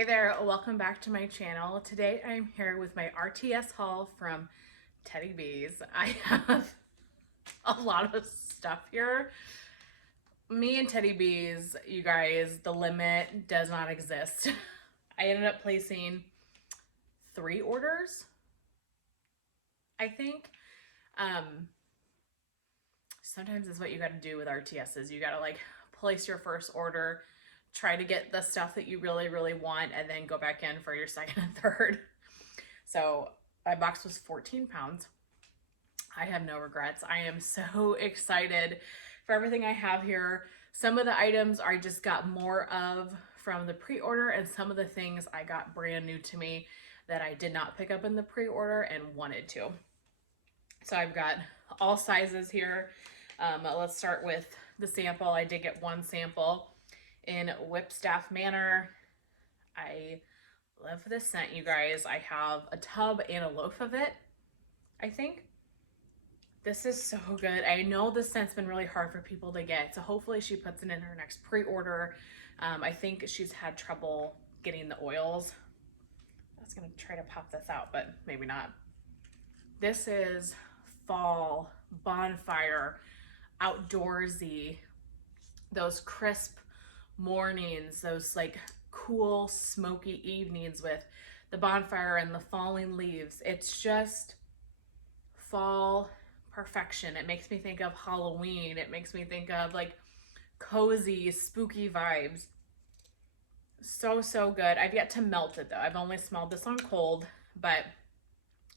Hey there, welcome back to my channel. Today I'm here with my RTS haul from Teddy Bees. I have a lot of stuff here. Me and Teddy Bees, you guys, the limit does not exist. I ended up placing 3 orders, I think. Sometimes it's what you got to do with RTSs. You got to like place your first order, try to get the stuff that you really want, and then go back in for your second and third. So my box was 14 pounds. I have no regrets. I am so excited for everything I have here. Some of the items I just got more of from the pre-order, and some of the things I got brand new to me that I did not pick up in the pre-order and wanted to. So I've got all sizes here. Let's start with the sample. I did get one sample in Whipstaff Manor. I love this scent, you guys. I have a tub and a loaf of it, I think. This is so good. I know this scent's been really hard for people to get, so hopefully she puts it in her next pre-order. I think she's had trouble getting the oils. I was gonna try to pop this out, but maybe not. This is fall, bonfire, outdoorsy, those crisp mornings, those like cool smoky evenings with the bonfire and the falling leaves. It's just fall perfection. It makes me think of Halloween. It makes me think of like cozy, spooky vibes. So good. I've yet to melt it though. I've only smelled this on cold, but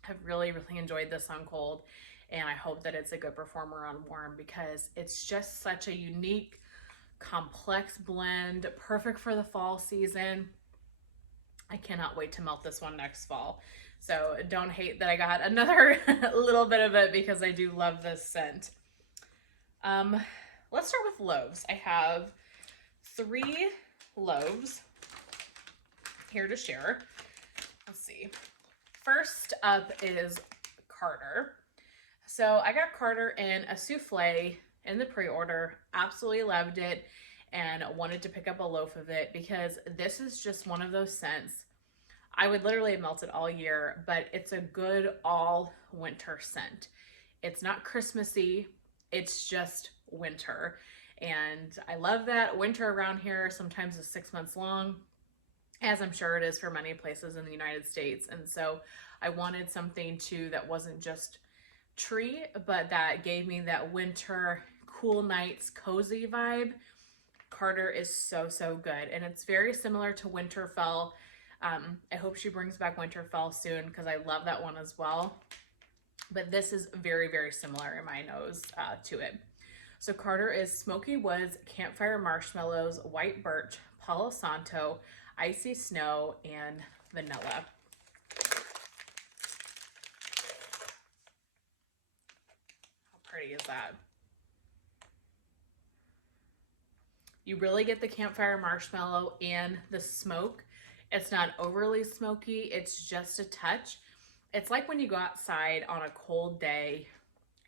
I've really enjoyed this on cold, and I hope that it's a good performer on warm because it's just such a unique, complex blend, perfect for the fall season. I cannot wait to melt this one next fall. So don't hate that I got another little bit of it because I do love this scent. Let's start with loaves. I have 3 loaves here to share. Let's see. First up is Carter. So I got Carter in a souffle in the pre-order. Absolutely loved it and wanted to pick up a loaf of it because this is just one of those scents. I would literally melt it all year, but it's a good all winter scent. It's not Christmassy, it's just winter. And I love that. Winter around here sometimes is 6 months long, as I'm sure it is for many places in the United States. And so I wanted something too that wasn't just tree, but that gave me that winter, cool nights, cozy vibe. Carter is so good, and it's very similar to Winterfell. I hope she brings back Winterfell soon because I love that one as well. But this is very similar in my nose to it. So Carter is Smoky Woods, Campfire Marshmallows, White Birch, Palo Santo, Icy Snow, and Vanilla. How pretty is that? You really get the campfire marshmallow and the smoke. It's not overly smoky, it's just a touch. It's like when you go outside on a cold day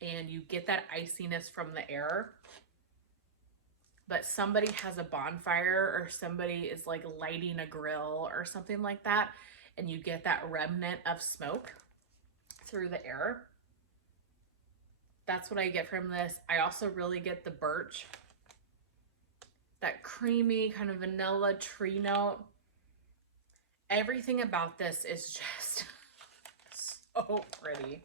and you get that iciness from the air, but somebody has a bonfire or somebody is like lighting a grill or something like that, and you get that remnant of smoke through the air. That's what I get from this. I also really get the birch, that creamy kind of vanilla tree note. Everything about this is just so pretty.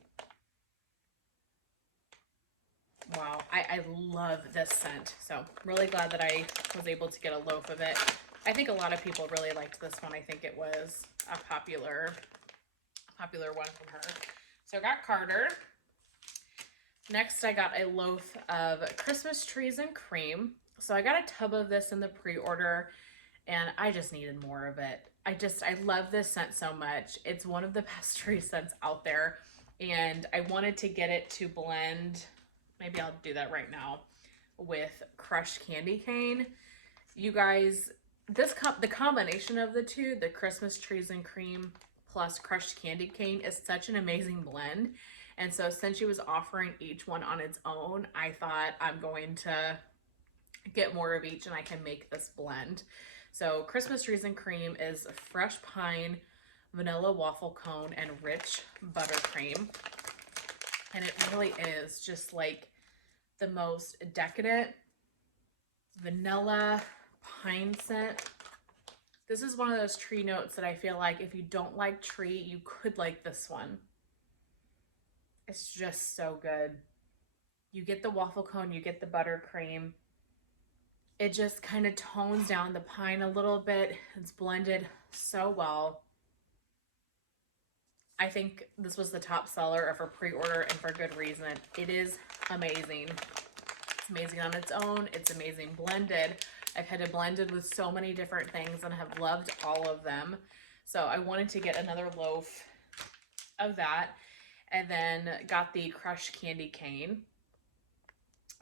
Wow, I love this scent. So really glad that I was able to get a loaf of it. I think a lot of people really liked this one. I think it was a popular one from her. So I got Carter. Next, I got a loaf of Christmas trees and cream. So I got a tub of this in the pre-order, and I just needed more of it. I love this scent so much. It's one of the best tree scents out there, and I wanted to get it to blend. Maybe I'll do that right now with crushed candy cane. You guys, the combination of the two, the Christmas trees and cream plus crushed candy cane, is such an amazing blend. And so since she was offering each one on its own, I thought I'm going to get more of each and I can make this blend. So Christmas Trees and Cream is fresh pine, vanilla waffle cone, and rich buttercream. And it really is just like the most decadent vanilla pine scent. This is one of those tree notes that I feel like if you don't like tree, you could like this one. It's just so good. You get the waffle cone, you get the buttercream. It just kind of tones down the pine a little bit. It's blended so well. I think this was the top seller of her pre-order, and for good reason. It is amazing. It's amazing on its own. It's amazing blended. I've had it blended with so many different things and have loved all of them. So I wanted to get another loaf of that, and then got the crushed candy cane,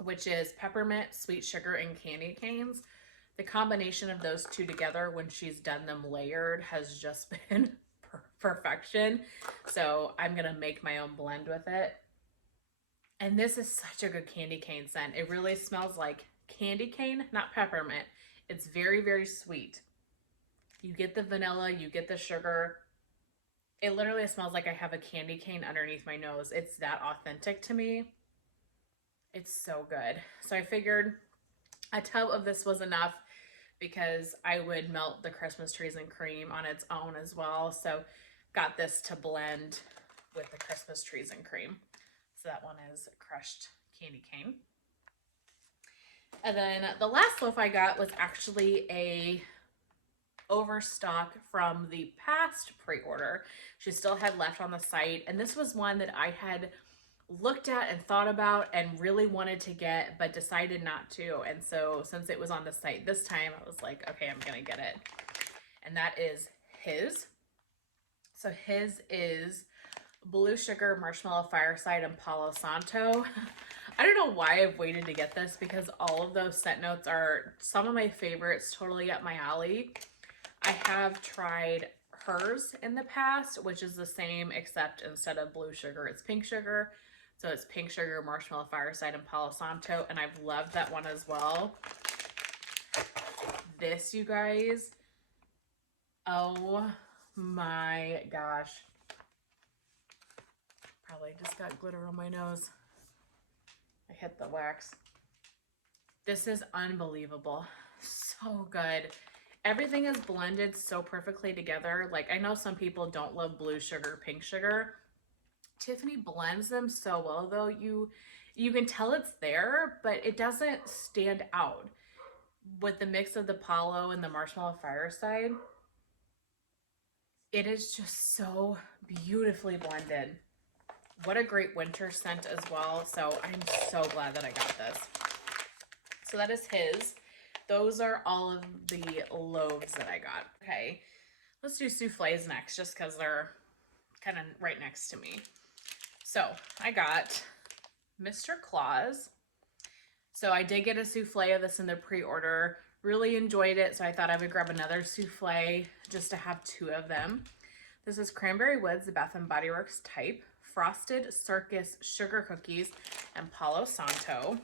which is peppermint, sweet sugar, and candy canes. The combination of those two together, when she's done them layered, has just been perfection. So I'm gonna make my own blend with it. And this is such a good candy cane scent. It really smells like candy cane, not peppermint. It's very, very sweet. You get the vanilla, you get the sugar. It literally smells like I have a candy cane underneath my nose. It's that authentic to me. It's so good. So I figured a tub of this was enough because I would melt the Christmas Trees and Cream on its own as well. So got this to blend with the Christmas Trees and Cream. So that one is crushed candy cane. And then the last loaf I got was actually a overstock from the past pre-order. She still had left on the site. And this was one that I had looked at and thought about and really wanted to get, but decided not to. And so since it was on the site this time, I was like, okay, I'm gonna get it. And that is his. So his is Blue Sugar, Marshmallow, Fireside, and Palo Santo. I don't know why I've waited to get this, because all of those scent notes are some of my favorites, totally up my alley. I have tried hers in the past, which is the same, except instead of blue sugar, it's pink sugar. So it's pink sugar, marshmallow, Fireside, and Palo Santo, and I've loved that one as well. This, you guys, oh my gosh. Probably just got glitter on my nose. I hit the wax. This is unbelievable. So good. Everything is blended so perfectly together. Like, I know some people don't love blue sugar, pink sugar. Tiffany blends them so well, though. You can tell it's there, but it doesn't stand out. With the mix of the Palo and the Marshmallow Fireside, it is just so beautifully blended. What a great winter scent as well. So I'm so glad that I got this. So that is his. Those are all of the loaves that I got. Okay, let's do souffles next, just because they're kind of right next to me. So I got Mr. Claus. So I did get a souffle of this in the pre-order. Really enjoyed it, so I thought I would grab another souffle just to have two of them. This is Cranberry Woods, the Bath & Body Works type, Frosted Circus Sugar Cookies, and Palo Santo.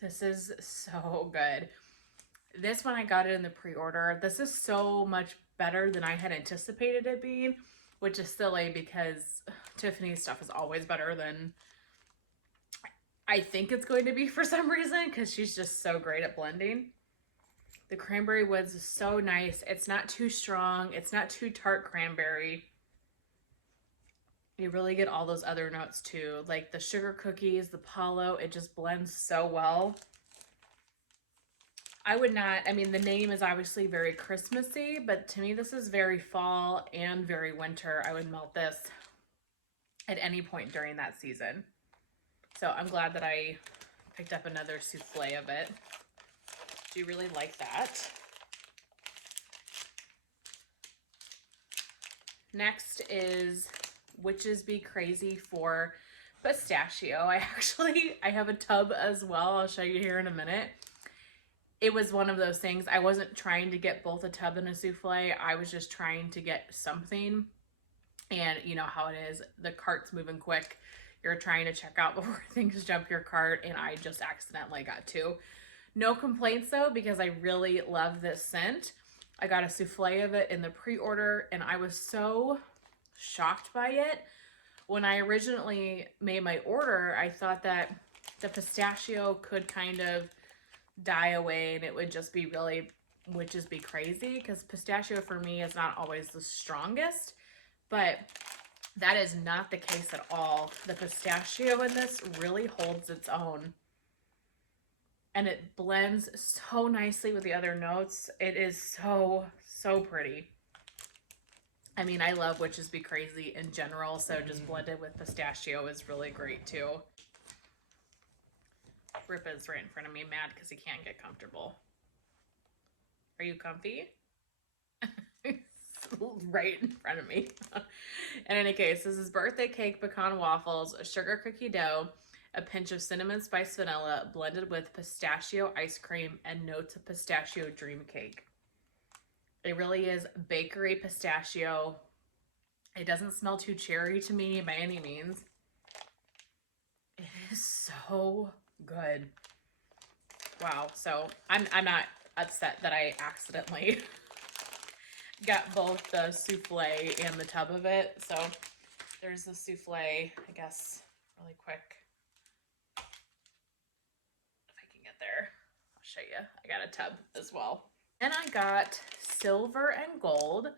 This is so good. This one, I got it in the pre-order. This is so much better than I had anticipated it being, which is silly because Tiffany's stuff is always better than I think it's going to be for some reason, because she's just so great at blending. The Cranberry Woods is so nice. It's not too strong. It's not too tart cranberry. You really get all those other notes too, like the sugar cookies, the Palo. It just blends so well. I would not, I mean, the name is obviously very Christmassy, but to me this is very fall and very winter. I would melt this at any point during that season. So I'm glad that I picked up another souffle of it. Do you really like that? Next is Witches Be Crazy for Pistachio. I have a tub as well. I'll show you here in a minute. It was one of those things. I wasn't trying to get both a tub and a souffle. I was just trying to get something. And you know how it is. The cart's moving quick. you're trying to check out before things jump your cart, and I just accidentally got two. No complaints though, because I really love this scent. I got a souffle of it in the pre-order, and I was so shocked by it. When I originally made my order, I thought that the pistachio could kind of die away and it would just be crazy, because pistachio for me is not always the strongest, but that is not the case at all. The pistachio in this really holds its own, and it blends so nicely with the other notes. It is so, so pretty. I mean, I love Witches Be Crazy in general, so just blended with pistachio is really great too. Rip is right in front of me, mad because he can't get comfortable. Are you comfy? Right in front of me. In any case, this is birthday cake pecan waffles, sugar cookie dough, a pinch of cinnamon spice vanilla blended with pistachio ice cream and notes of pistachio dream cake. It really is bakery pistachio. It doesn't smell too cherry to me by any means. It is so good. Wow. So I'm not upset that I accidentally got both the souffle and the tub of it. So there's the souffle, I guess, really quick. If I can get there, I'll show you. I got a tub as well. And I got silver and gold.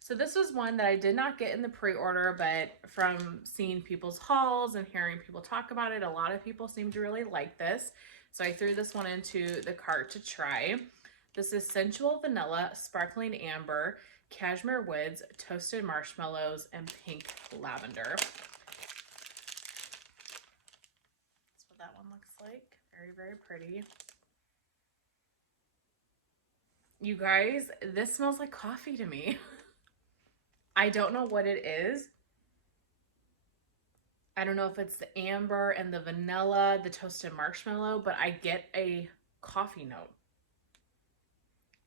So this was one that I did not get in the pre-order, but from seeing people's hauls and hearing people talk about it, a lot of people seem to really like this. So I threw this one into the cart to try. This is Sensual Vanilla, Sparkling Amber, Cashmere Woods, Toasted Marshmallows, and Pink Lavender. That's what that one looks like. Very, very pretty. You guys, this smells like coffee to me. I don't know what it is. I don't know if it's the amber and the vanilla, the toasted marshmallow, but I get a coffee note.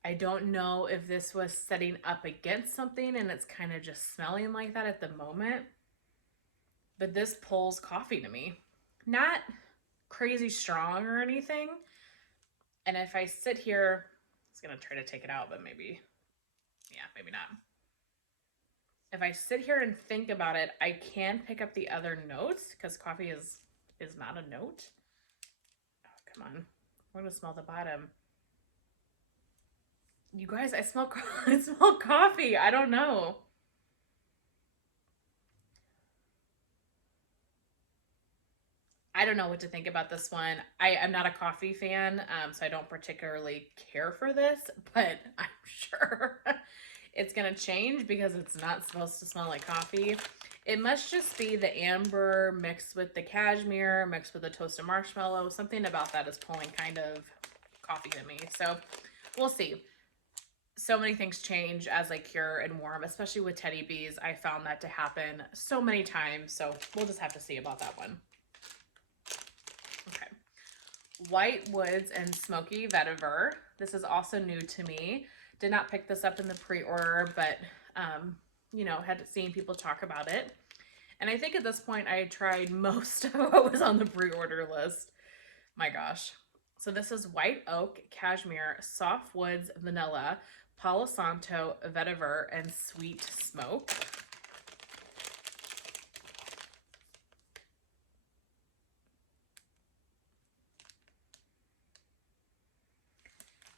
I don't know if this was setting up against something and it's kind of just smelling like that at the moment, but this pulls coffee to me. Not crazy strong or anything. And if I sit here, I was going to try to take it out, but maybe, yeah, maybe not. If I sit here and think about it, I can pick up the other notes because coffee is not a note. Oh, come on. We're going to smell the bottom. You guys, I smell coffee. I don't know. I don't know what to think about this one. I'm not a coffee fan, so I don't particularly care for this, but I'm sure it's going to change because it's not supposed to smell like coffee. It must just be the amber mixed with the cashmere, mixed with the toasted marshmallow. Something about that is pulling kind of coffee to me. So we'll see. So many things change as I cure and warm, especially with teddy bees. I found that to happen so many times. So we'll just have to see about that one. Okay. White Woods and Smoky Vetiver. This is also new to me. Did not pick this up in the pre-order, but, you know, had seen people talk about it. And I think at this point I tried most of what was on the pre-order list. My gosh. So this is White Oak, Cashmere, Soft Woods, Vanilla, Palo Santo, Vetiver, and Sweet Smoke.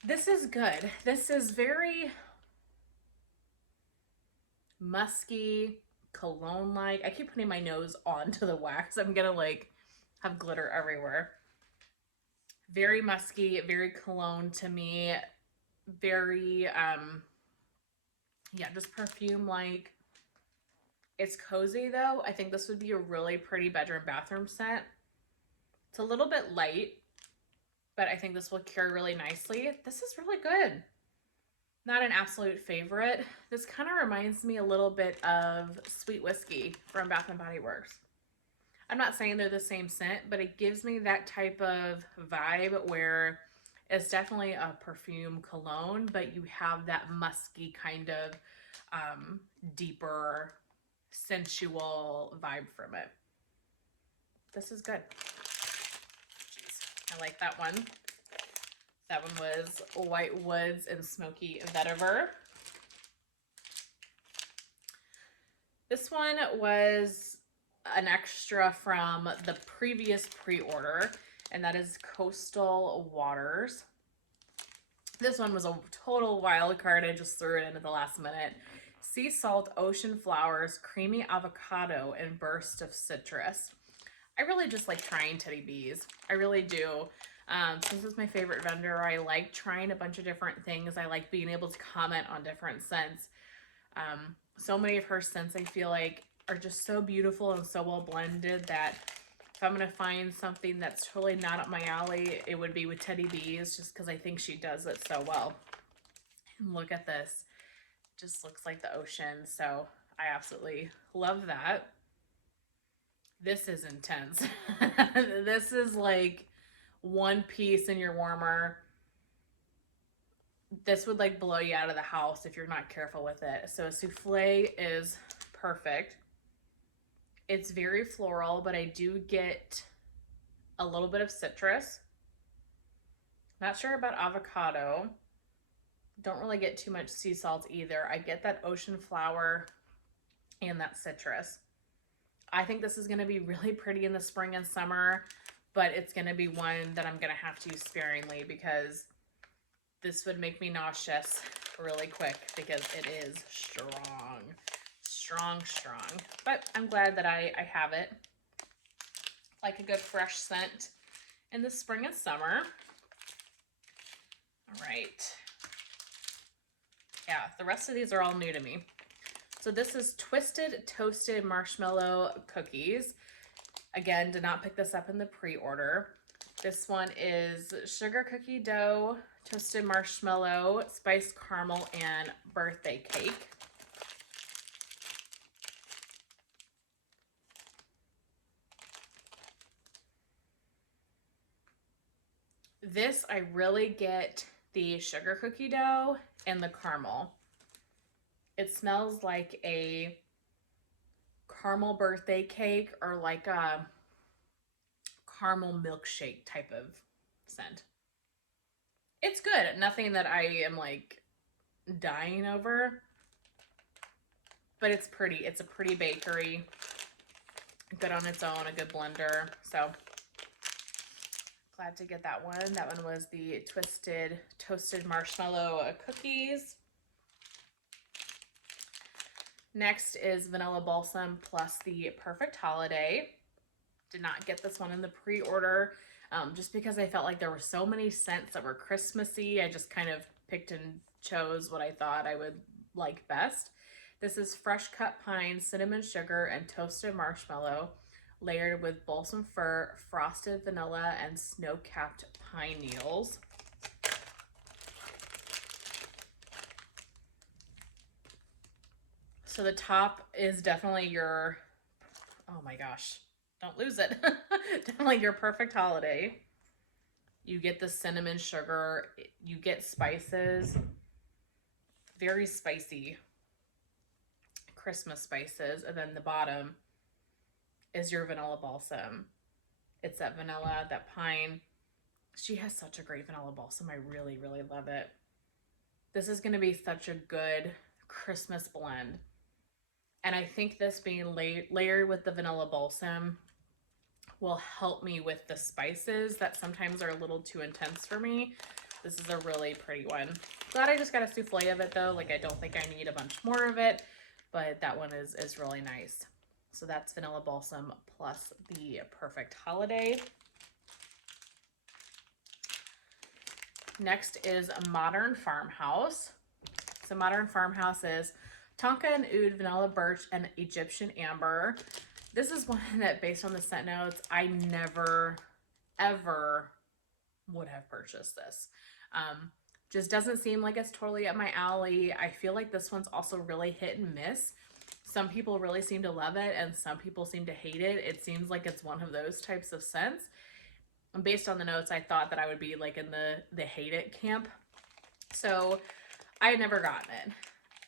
This is good. This is very musky, cologne-like. I keep putting my nose onto the wax. I'm gonna like have glitter everywhere. Very musky, very cologne to me. Very, yeah, just perfume-like. It's cozy though. I think this would be a really pretty bedroom bathroom scent. It's a little bit light, but I think this will cure really nicely. This is really good. Not an absolute favorite. This kind of reminds me a little bit of Sweet Whiskey from Bath & Body Works. I'm not saying they're the same scent, but it gives me that type of vibe where it's definitely a perfume cologne, but you have that musky kind of deeper, sensual vibe from it. this is good. Jeez, I like that one. That one was White Woods and Smoky Vetiver. This one was an extra from the previous pre-order, and that is Coastal Waters. This one was a total wild card. I just threw it in at the last minute. Sea salt, ocean flowers, creamy avocado, and burst of citrus. I really just like trying Teddy Bees. I really do. Since it's my favorite vendor, I like trying a bunch of different things. I like being able to comment on different scents. So many of her scents, I feel like, are just so beautiful and so well blended that if I'm going to find something that's totally not up my alley, it would be with Teddy Bees, just because I think she does it so well. And look at this. It just looks like the ocean, so I absolutely love that. This is intense. This is like one piece in your warmer. This would like blow you out of the house if you're not careful with it. So a souffle is perfect. It's very floral, but I do get a little bit of citrus. Not sure about avocado. Don't really get too much sea salt either. I get that ocean flower and that citrus. I think this is going to be really pretty in the spring and summer, but it's going to be one that I'm going to have to use sparingly because this would make me nauseous really quick because it is strong. Strong. But I'm glad that I have it. Like a good fresh scent in the spring and summer. All right. Yeah, the rest of these are all new to me. So this is Twisted Toasted Marshmallow Cookies. Again, did not pick this up in the pre-order. This one is sugar cookie dough, toasted marshmallow, spiced caramel, and birthday cake. This, I really get the sugar cookie dough and the caramel. It smells like a caramel birthday cake or like a caramel milkshake type of scent. It's good. Nothing that I am like dying over, but it's pretty. It's a pretty bakery. Good on its own, a good blender. So glad to get that one. That one was the Twisted Toasted Marshmallow Cookies. Next is Vanilla Balsam plus the Perfect Holiday. Did not get this one in the pre-order just because I felt like there were so many scents that were Christmassy. I just kind of picked and chose what I thought I would like best. This is fresh cut pine, cinnamon sugar, and toasted marshmallow layered with balsam fir, frosted vanilla, and snow-capped pine needles. So the top is definitely your, oh my gosh, don't lose it. Definitely your Perfect Holiday. You get the cinnamon sugar, you get spices, very spicy Christmas spices. And then the bottom is your Vanilla Balsam. It's that vanilla, that pine. She has such a great Vanilla Balsam. I really, really love it. This is going to be such a good Christmas blend. And I think this being layered with the Vanilla Balsam will help me with the spices that sometimes are a little too intense for me. This is a really pretty one. Glad I just got a souffle of it though. Like I don't think I need a bunch more of it, but that one is really nice. So that's Vanilla Balsam plus the Perfect Holiday. Next is Modern Farmhouse. So Modern Farmhouse is Tonka and Oud, Vanilla Birch, and Egyptian Amber. This is one that, based on the scent notes, I never, ever would have purchased this. Just doesn't seem like it's totally up my alley. I feel like this one's also really hit and miss. Some people really seem to love it, and some people seem to hate it. It seems like it's one of those types of scents. And based on the notes, I thought that I would be like in the hate it camp. So I had never gotten it.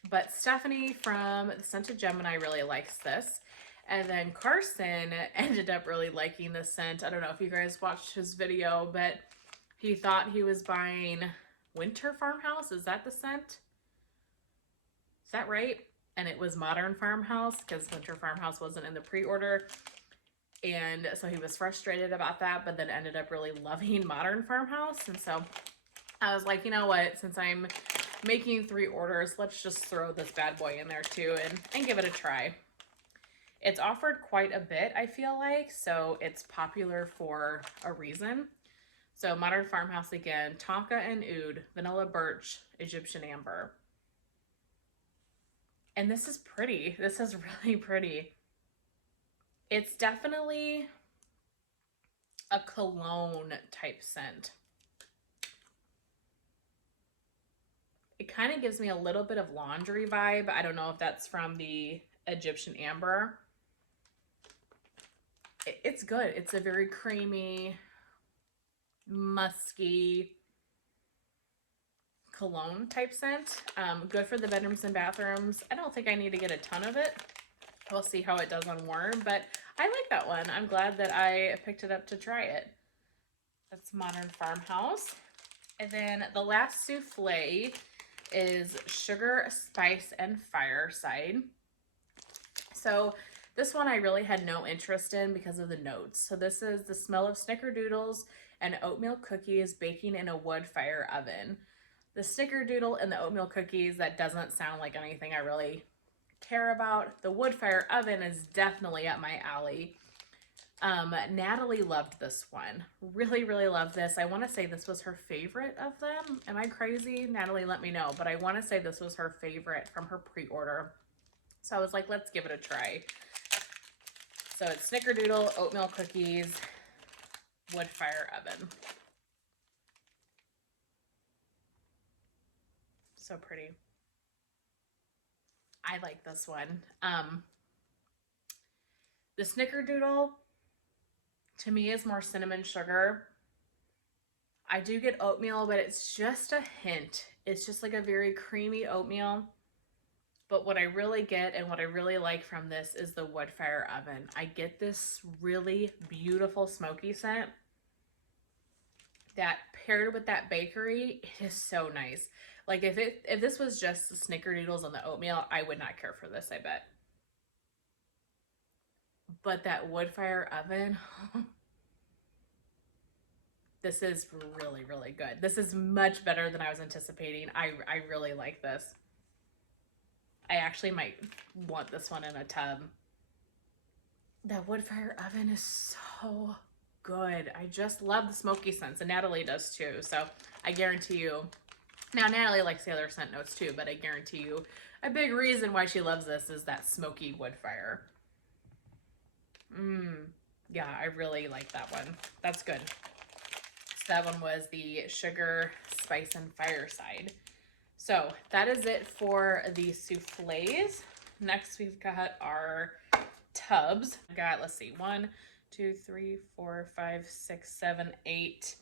But Stephanie from the Scented Gemini really likes this. And then Carson ended up really liking the scent. I don't know if you guys watched his video, but he thought he was buying Winter Farmhouse. Is that the scent? Is that right? And it was Modern Farmhouse because Winter Farmhouse wasn't in the pre-order. And so he was frustrated about that, but then ended up really loving Modern Farmhouse. And so I was like, you know what? Since I'm making 3 orders, let's just throw this bad boy in there too and give it a try. It's offered quite a bit, I feel like, so it's popular for a reason. So Modern Farmhouse again, Tonka and Oud, Vanilla Birch, Egyptian Amber. And this is pretty. This is really pretty. It's definitely a cologne type scent. It kind of gives me a little bit of laundry vibe. I don't know if that's from the Egyptian Amber. It's good. It's a very creamy, musky cologne type scent. Good for the bedrooms and bathrooms. I don't think I need to get a ton of it. We'll see how it does on warm, but I like that one. I'm glad that I picked it up to try it. That's Modern Farmhouse. And then the last souffle is Sugar, Spice, and Fireside. So this one I really had no interest in because of the notes. So this is the smell of snickerdoodles and oatmeal cookies baking in a wood fire oven. The snickerdoodle and the oatmeal cookies, that doesn't sound like anything I really care about. The wood fire oven is definitely up my alley. Natalie loved this one. Really, really loved this. I want to say this was her favorite of them. Am I crazy? Natalie, let me know. But I want to say this was her favorite from her pre-order. So I was like, let's give it a try. So it's snickerdoodle, oatmeal cookies, wood fire oven. So pretty. I like this one. The snickerdoodle to me is more cinnamon sugar. I do get oatmeal, but it's just a hint. It's just like a very creamy oatmeal. But what I really get and what I really like from this is the wood fire oven. I get this really beautiful smoky scent that paired with that bakery, it is so nice. Like if this was just the snickerdoodles and the oatmeal, I would not care for this, I bet. But that wood fire oven, this is really, really good. This is much better than I was anticipating. I really like this. I actually might want this one in a tub. That wood fire oven is so good. I just love the smoky scents, and Natalie does too. So I guarantee you, now Natalie likes the other scent notes too, but I guarantee you a big reason why she loves this is that smoky wood fire. Yeah, I really like that one. That's good. So that one was the Sugar, Spice, and Fireside. So that is it for the souffles. Next we've got our tubs. We've got, let's see, 1, 2, 3, 4, 5, 6, 7, 8.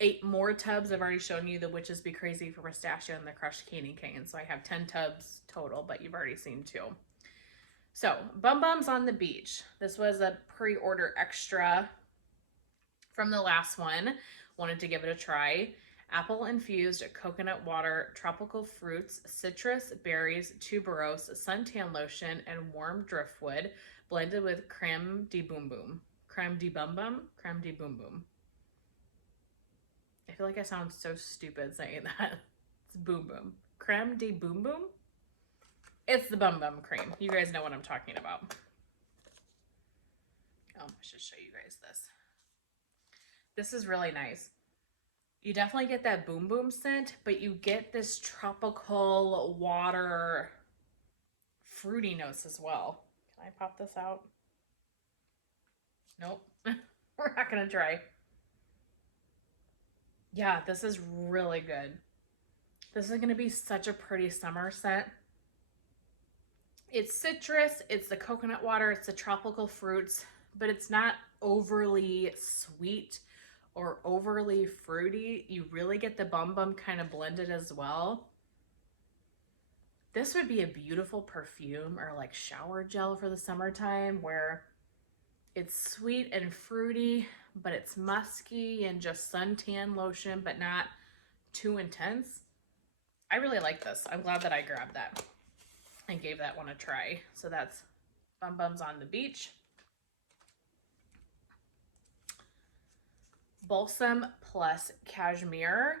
8 more tubs. I've already shown you the Witches Be Crazy for Pistachio and the Crushed Candy Cane. So I have 10 tubs total, but you've already seen 2. So, Bum Bums on the Beach. This was a pre-order extra from the last one. Wanted to give it a try. Apple-infused coconut water, tropical fruits, citrus, berries, tuberose, suntan lotion, and warm driftwood, blended with creme de boom boom. Creme de bum bum? Creme de boom boom. I feel like I sound so stupid saying that. It's boom boom. Creme de boom boom? It's the Bum Bum cream. You guys know what I'm talking about. Oh, I should show you guys this. This is really nice. You definitely get that boom boom scent, but you get this tropical water fruity notes as well. Can I pop this out? Nope. We're not going to try. Yeah, this is really good. This is going to be such a pretty summer scent. It's citrus, it's the coconut water, it's the tropical fruits, but it's not overly sweet or overly fruity. You really get the Bum Bum kind of blended as well. This would be a beautiful perfume or like shower gel for the summertime, where it's sweet and fruity, but it's musky and just suntan lotion, but not too intense. I really like this. I'm glad that I grabbed that and gave that one a try. So that's Bum Bums on the Beach. Balsam plus Cashmere.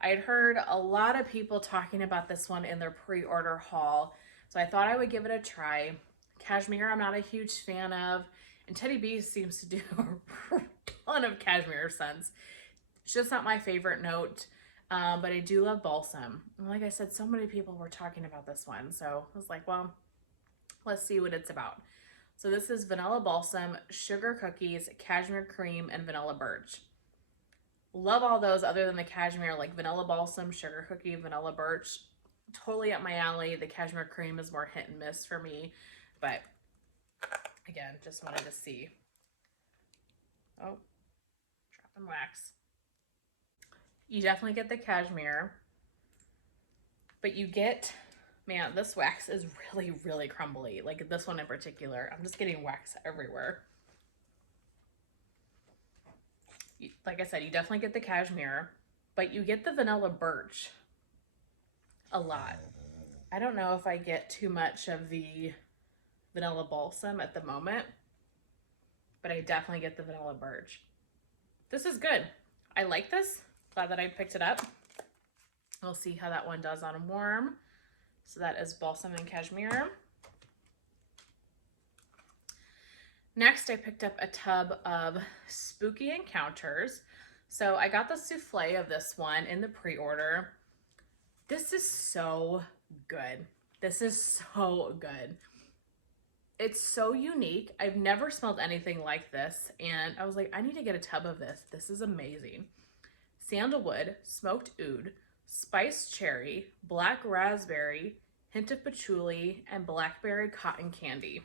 I had heard a lot of people talking about this one in their pre-order haul, so I thought I would give it a try. Cashmere I'm not a huge fan of, and Teddy B seems to do a ton of cashmere scents. It's just not my favorite note, but I do love balsam. And like I said, so many people were talking about this one, so I was like, well, let's see what it's about. So this is vanilla balsam, sugar cookies, cashmere cream, and vanilla birch. Love all those other than the cashmere, like vanilla balsam, sugar cookie, vanilla birch. Totally up my alley. The cashmere cream is more hit and miss for me, but again, just wanted to see. Oh, dropping wax. You definitely get the cashmere, but you get, man, this wax is really, really crumbly. Like this one in particular, I'm just getting wax everywhere. Like I said, you definitely get the cashmere, but you get the vanilla birch a lot. I don't know if I get too much of the vanilla balsam at the moment, but I definitely get the vanilla birch. This is good. I like this. Glad that I picked it up. We'll see how that one does on warm. So that is Balsam and Cashmere. Next, I picked up a tub of Spooky Encounters. So I got the souffle of this one in the pre-order. This is so good. This is so good. It's so unique. I've never smelled anything like this, and I was like, I need to get a tub of this. This is amazing. Sandalwood, smoked oud, spiced cherry, black raspberry, hint of patchouli, and blackberry cotton candy.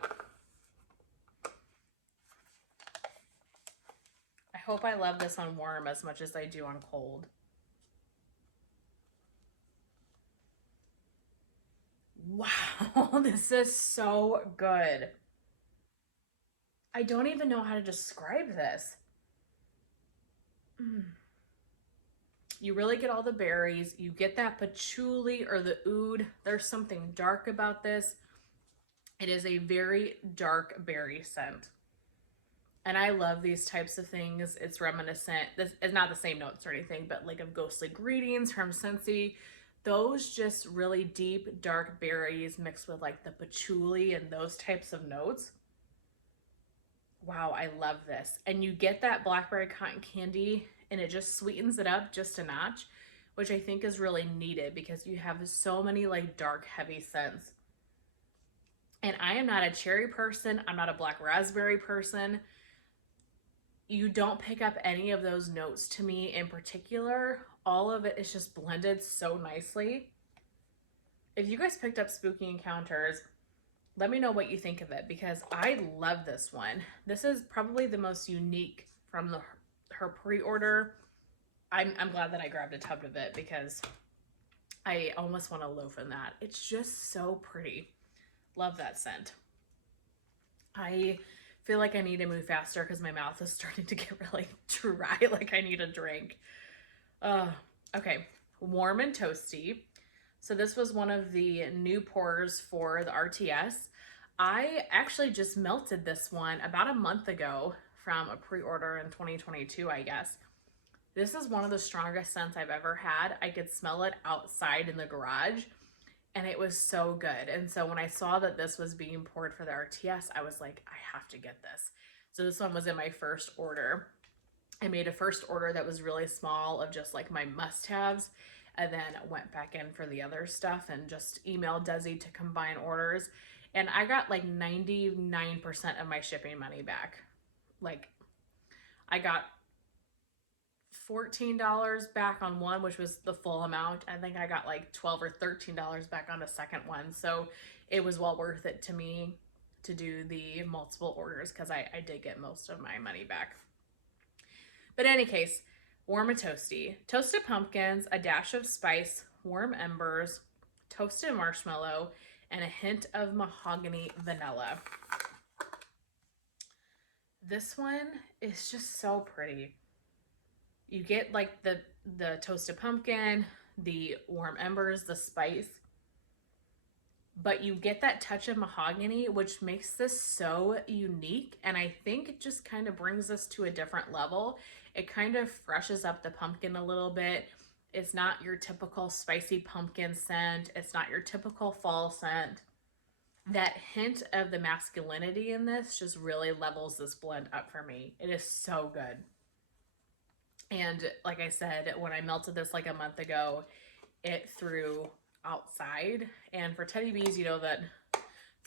I hope I love this on warm as much as I do on cold. Wow, this is so good. I don't even know how to describe this. You really get all the berries. You get that patchouli or the oud. There's something dark about this. It is a very dark berry scent. And I love these types of things. It's reminiscent. This is not the same notes or anything, but like of Ghostly Greetings from Scentsy. Those just really deep, dark berries mixed with like the patchouli and those types of notes. Wow, I love this. And you get that blackberry cotton candy, and it just sweetens it up just a notch, which I think is really needed because you have so many like dark, heavy scents. And I am not a cherry person. I'm not a black raspberry person. You don't pick up any of those notes to me in particular. All of it is just blended so nicely. If you guys picked up Spooky Encounters, let me know what you think of it because I love this one. This is probably the most unique from her pre-order. I'm glad that I grabbed a tub of it because I almost want to loaf in that. It's just so pretty. Love that scent. I feel like I need to move faster because my mouth is starting to get really dry, like I need a drink. Okay, Warm and Toasty. So this was one of the new pours for the RTS. I actually just melted this one about a month ago from a pre-order in 2022, I guess. This is one of the strongest scents I've ever had. I could smell it outside in the garage, and it was so good. And so when I saw that this was being poured for the RTS, I was like, I have to get this. So this one was in my first order. I made a first order that was really small of just like my must-haves, and then went back in for the other stuff and just emailed Desi to combine orders. And I got like 99% of my shipping money back. Like I got $14 back on one, which was the full amount. I think I got like $12 or $13 back on the second one. So it was well worth it to me to do the multiple orders because I did get most of my money back. But in any case, Warm and Toasty. Toasted pumpkins, a dash of spice, warm embers, toasted marshmallow, and a hint of mahogany vanilla. This one is just so pretty. You get like the toasted pumpkin, the warm embers, the spice, but you get that touch of mahogany, which makes this so unique, and I think it just kind of brings us to a different level. It kind of freshes up the pumpkin a little bit. It's not your typical spicy pumpkin scent. It's not your typical fall scent. That hint of the masculinity in this just really levels this blend up for me. It is so good. And like I said, when I melted this like a month ago, it threw outside. And for Teddy Bees, you know that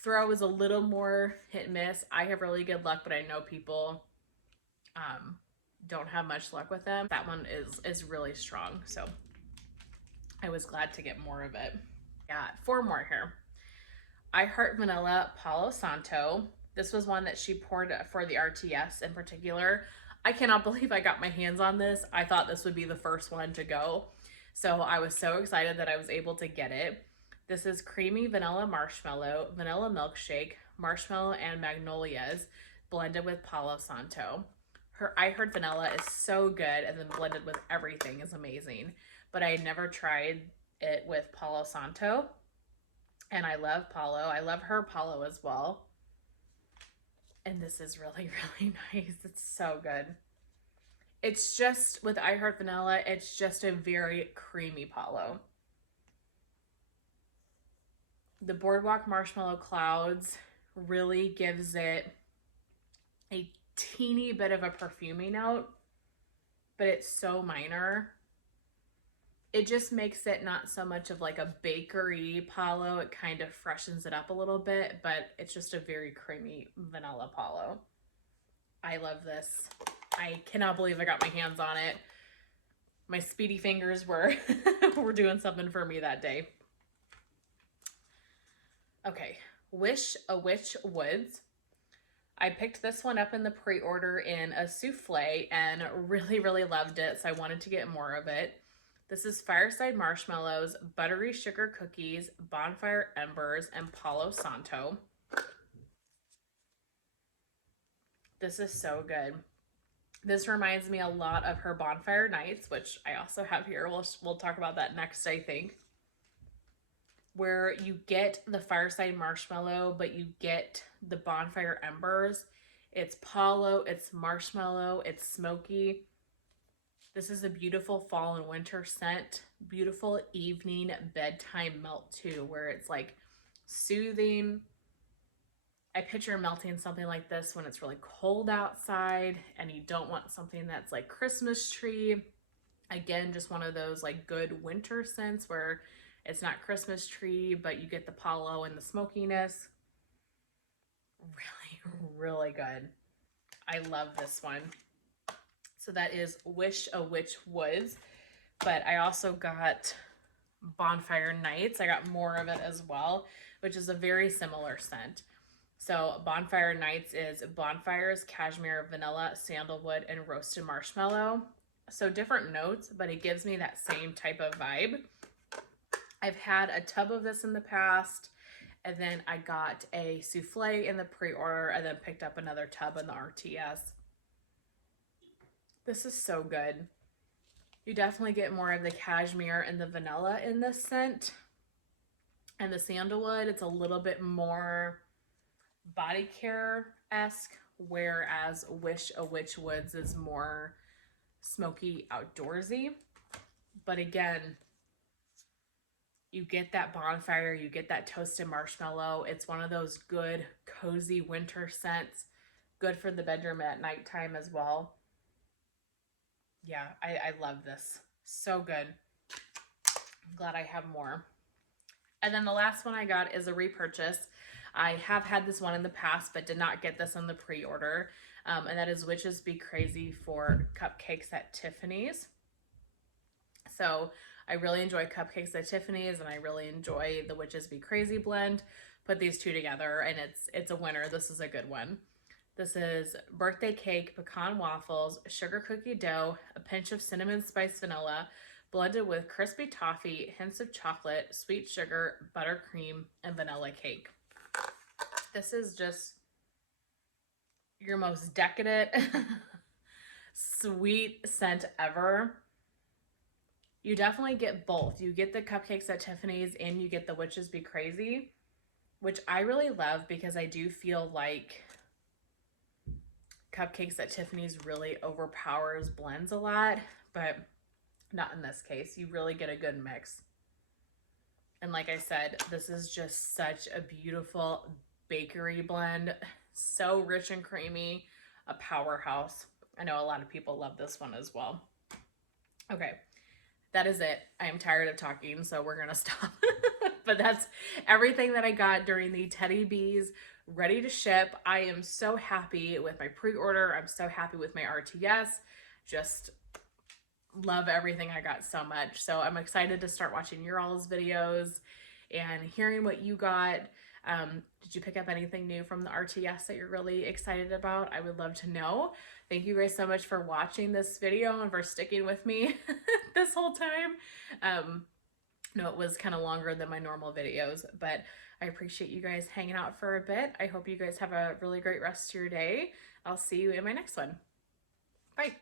throw is a little more hit and miss. I have really good luck, but I know people don't have much luck with them. That one is really strong, so I was glad to get more of it. Got 4 more here. I Heart Vanilla Palo Santo. This was one that she poured for the RTS in particular. I cannot believe I got my hands on this. I thought this would be the first one to go, so I was so excited that I was able to get it. This is creamy vanilla marshmallow, vanilla milkshake, marshmallow, and magnolias blended with Palo Santo. Her I Heart Vanilla is so good, and then blended with everything is amazing. But I had never tried it with Palo Santo, and I love Palo. I love her Palo as well. And this is really, really nice. It's so good. It's just, with I Heart Vanilla, it's just a very creamy Palo. The Boardwalk Marshmallow Clouds really gives it a teeny bit of a perfumey note, but it's so minor. It just makes it not so much of like a bakery Palo. It kind of freshens it up a little bit, but it's just a very creamy vanilla Palo. I love this. I cannot believe I got my hands on it. My speedy fingers were were doing something for me that day. Okay, Wish a Witch Woods. I picked this one up in the pre-order in a souffle and really, really loved it, so I wanted to get more of it. This is Fireside Marshmallows, Buttery Sugar Cookies, Bonfire Embers, and Palo Santo. This is so good. This reminds me a lot of her Bonfire Nights, which I also have here. We'll talk about that next, I think. Where you get the Fireside Marshmallow, but you get the Bonfire Embers. It's Palo, it's Marshmallow, it's Smoky. This is a beautiful fall and winter scent. Beautiful evening bedtime melt too, where it's like soothing. I picture melting something like this when it's really cold outside and you don't want something that's like Christmas tree. Again, just one of those like good winter scents where it's not Christmas tree, but you get the Palo and the smokiness. Really, really good. I love this one. So that is Wish a Witch Woods. But I also got Bonfire Nights. I got more of it as well, which is a very similar scent. So Bonfire Nights is bonfires, cashmere, vanilla, sandalwood, and roasted marshmallow. So different notes, but it gives me that same type of vibe. I've had a tub of this in the past, and then I got a souffle in the pre-order, and then picked up another tub in the RTS. This is so good. You definitely get more of the cashmere and the vanilla in this scent. And the sandalwood, it's a little bit more body care-esque, whereas Wish a Witch Woods is more smoky, outdoorsy. But again, you get that bonfire, you get that toasted marshmallow. It's one of those good, cozy winter scents. Good for the bedroom at nighttime as well. Yeah, I love this. So good. I'm glad I have more. And then the last one I got is a repurchase. I have had this one in the past, but did not get this in the pre-order. And that is Witches Be Crazy for Cupcakes at Tiffanys. So I really enjoy Cupcakes at Tiffanys, and I really enjoy the Witches Be Crazy blend. Put these two together, and it's a winner. This is a good one. This is birthday cake, pecan waffles, sugar cookie dough, a pinch of cinnamon spice vanilla, blended with crispy toffee, hints of chocolate, sweet sugar, buttercream, and vanilla cake. This is just your most decadent, sweet scent ever. You definitely get both. You get the cupcakes at Tiffanys and you get the Witches Be Crazy, which I really love because I do feel like cupcakes at Tiffanys really overpowers blends a lot, but not in this case. You really get a good mix. And like I said, this is just such a beautiful bakery blend. So rich and creamy, a powerhouse. I know a lot of people love this one as well. Okay, that is it. I am tired of talking, so we're gonna stop. But that's everything that I got during the Teddy Bees ready to ship. I am so happy with my pre-order. I'm so happy with my RTS. Just love everything I got so much. So I'm excited to start watching your all's videos and hearing what you got. Did you pick up anything new from the RTS that you're really excited about? I would love to know. Thank you guys so much for watching this video and for sticking with me this whole time. No, it was kind of longer than my normal videos, but I appreciate you guys hanging out for a bit. I hope you guys have a really great rest of your day. I'll see you in my next one. Bye.